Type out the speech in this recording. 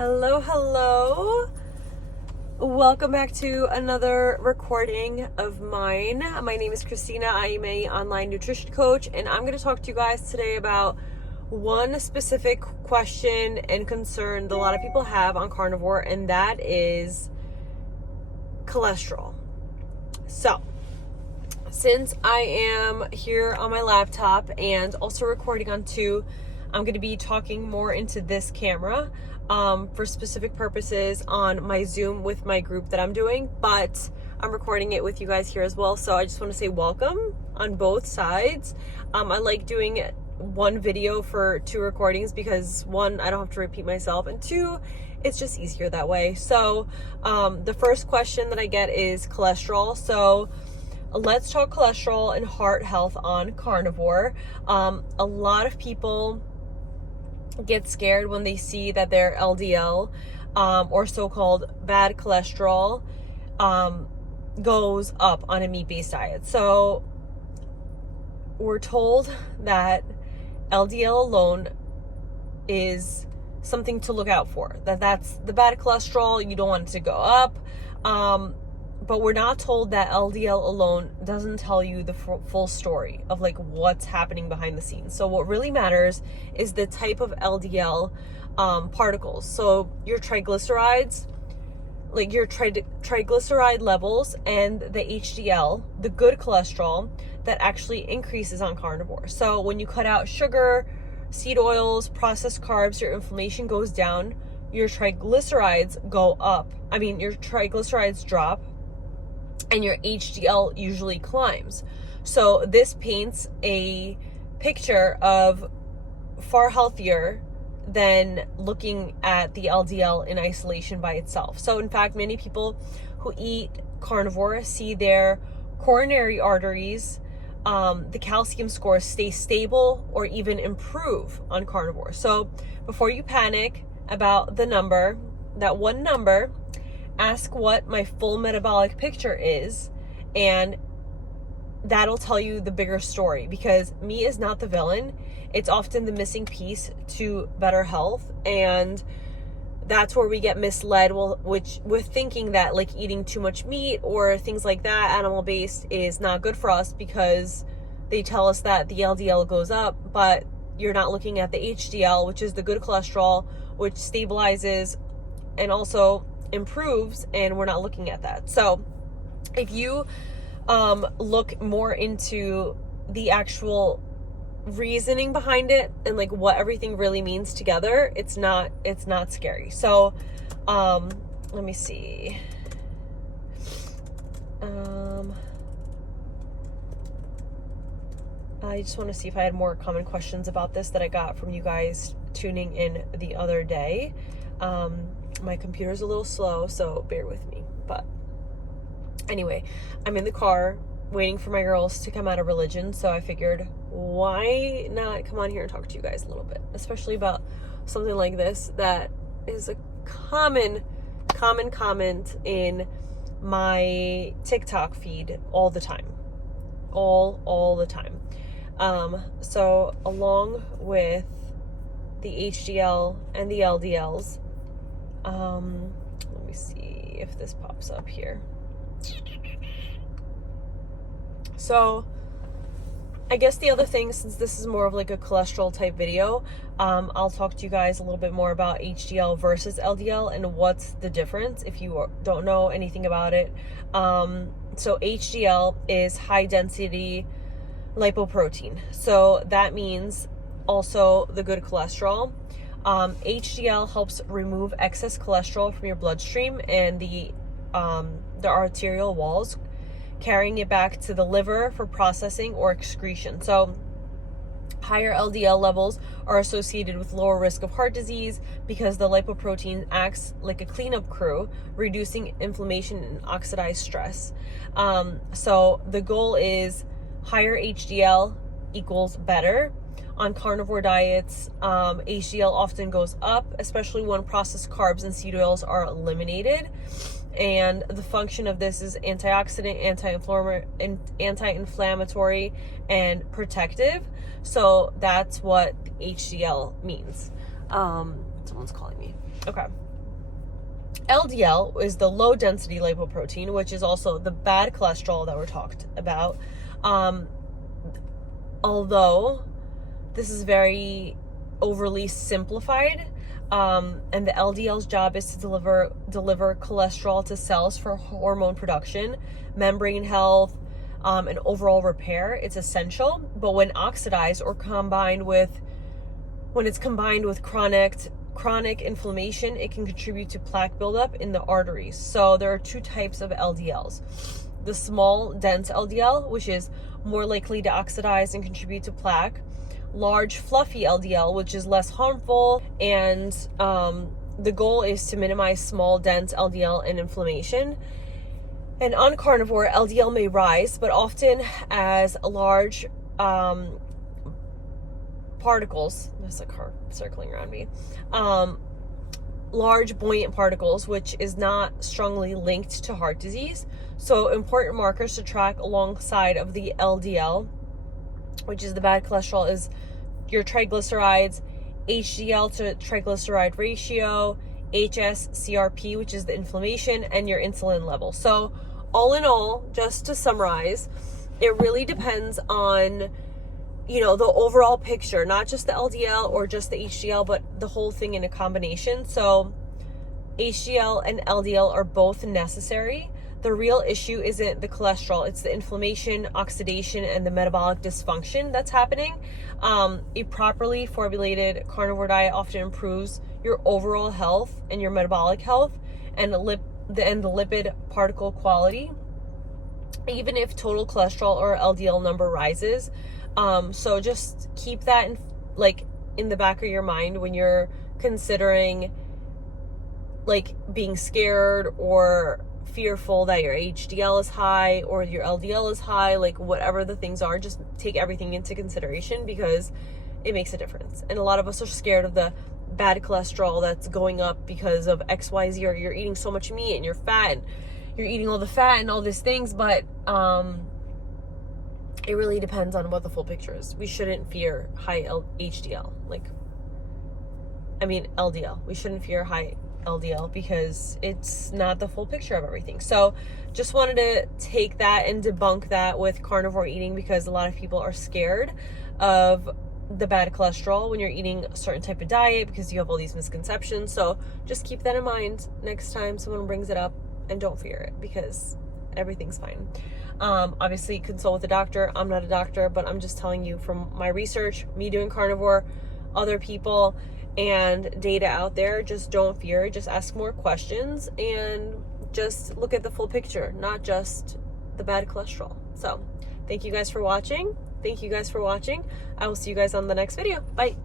Hello. Welcome back to another recording of mine. My name is Christina. I am a online nutrition coach, and I'm going to talk to you guys today about one specific question and concern that a lot of people have on carnivore, and that is cholesterol. So, since I am here on my laptop and also recording on two, I'm going to be talking more into this camera for specific purposes on my Zoom with my group that I'm doing, but I'm recording it with you guys here as well. So I just want to say welcome on both sides. I like doing one video for two recordings because one, I don't have to repeat myself, and two, it's just easier that way. So the first question that I get is cholesterol. So let's talk cholesterol and heart health on carnivore. A lot of people get scared when they see that their LDL or so-called bad cholesterol goes up on a meat-based diet. So we're told that LDL alone is something to look out for, that's the bad cholesterol. You don't want it to go up, but we're not told that LDL alone doesn't tell you the full story of like what's happening behind the scenes. So what really matters is the type of LDL particles. So your triglycerides, like your triglyceride levels, and the HDL, the good cholesterol that actually increases on carnivore. So when you cut out sugar, seed oils, processed carbs, your inflammation goes down, your triglycerides go up. Your triglycerides drop, and your HDL usually climbs. So this paints a picture of far healthier than looking at the LDL in isolation by itself. So in fact, many people who eat carnivore see their coronary arteries, the calcium scores stay stable or even improve on carnivore. So before you panic about the number, that one number, ask what my full metabolic picture is, and that'll tell you the bigger story, because meat is not the villain. It's often the missing piece to better health, and that's where we get misled, with thinking that like eating too much meat or things like that, animal-based, is not good for us because they tell us that the LDL goes up, but you're not looking at the HDL, which is the good cholesterol, which stabilizes and also improves, and we're not looking at that. So if you look more into the actual reasoning behind it and like what everything really means together, it's not scary. So let me see. I just want to see if I had more common questions about this that I got from you guys tuning in the other day. My computer's a little slow, so bear with me. But anyway, I'm in the car waiting for my girls to come out of religion, so I figured, why not come on here and talk to you guys a little bit, especially about something like this that is a common comment in my TikTok feed all the time. All the time. So along with the HDL and the LDLs, let me see if this pops up here. So I guess the other thing, since this is more of like a cholesterol type video, I'll talk to you guys a little bit more about HDL versus LDL and what's the difference if you don't know anything about it. So HDL is high density lipoprotein. So that means also the good cholesterol. HDL helps remove excess cholesterol from your bloodstream and the arterial walls, carrying it back to the liver for processing or excretion. So higher LDL levels are associated with lower risk of heart disease because the lipoprotein acts like a cleanup crew, reducing inflammation and oxidized stress. So the goal is higher HDL equals better. On carnivore diets, HDL often goes up, especially when processed carbs and seed oils are eliminated. And the function of this is antioxidant, anti-inflammatory, and protective. So that's what HDL means. Someone's calling me. Okay. LDL is the low density lipoprotein, which is also the bad cholesterol that we're talked about. Although this is very overly simplified, and the LDL's job is to deliver cholesterol to cells for hormone production, membrane health, and overall repair. It's essential, but when oxidized or when it's combined with chronic inflammation, it can contribute to plaque buildup in the arteries. So there are two types of LDLs. The small, dense LDL, which is more likely to oxidize and contribute to plaque. Large, fluffy LDL, which is less harmful, and the goal is to minimize small, dense LDL and inflammation. And on carnivore, LDL may rise, but often as large particles. There's a car circling around me. Large buoyant particles, which is not strongly linked to heart disease. So important markers to track alongside of the LDL, which is the bad cholesterol, is your triglycerides, HDL to triglyceride ratio, HSCRP, which is the inflammation, and your insulin level. So all in all, just to summarize, it really depends on, the overall picture, not just the LDL or just the HDL, but the whole thing in a combination. So HDL and LDL are both necessary. The real issue isn't the cholesterol, it's the inflammation, oxidation, and the metabolic dysfunction that's happening. A properly formulated carnivore diet often improves your overall health and your metabolic health and the lipid particle quality, even if total cholesterol or LDL number rises. So just keep that in the back of your mind when you're considering being scared or fearful that your HDL is high or your LDL is high, whatever the things are. Just take everything into consideration because it makes a difference. And a lot of us are scared of the bad cholesterol that's going up because of XYZ, or you're eating so much meat and you're fat and you're eating all the fat and all these things, but it really depends on what the full picture is. We shouldn't fear high HDL. LDL. We shouldn't fear high LDL because it's not the full picture of everything. So just wanted to take that and debunk that with carnivore eating, because a lot of people are scared of the bad cholesterol when you're eating a certain type of diet because you have all these misconceptions. So just keep that in mind next time someone brings it up, and don't fear it because everything's fine. Obviously consult with a doctor. I'm not a doctor, but I'm just telling you from my research, me doing carnivore, other people, and data out there. Just don't fear it. Just ask more questions and just look at the full picture, not just the bad cholesterol. So thank you guys for watching. I will see you guys on the next video. Bye.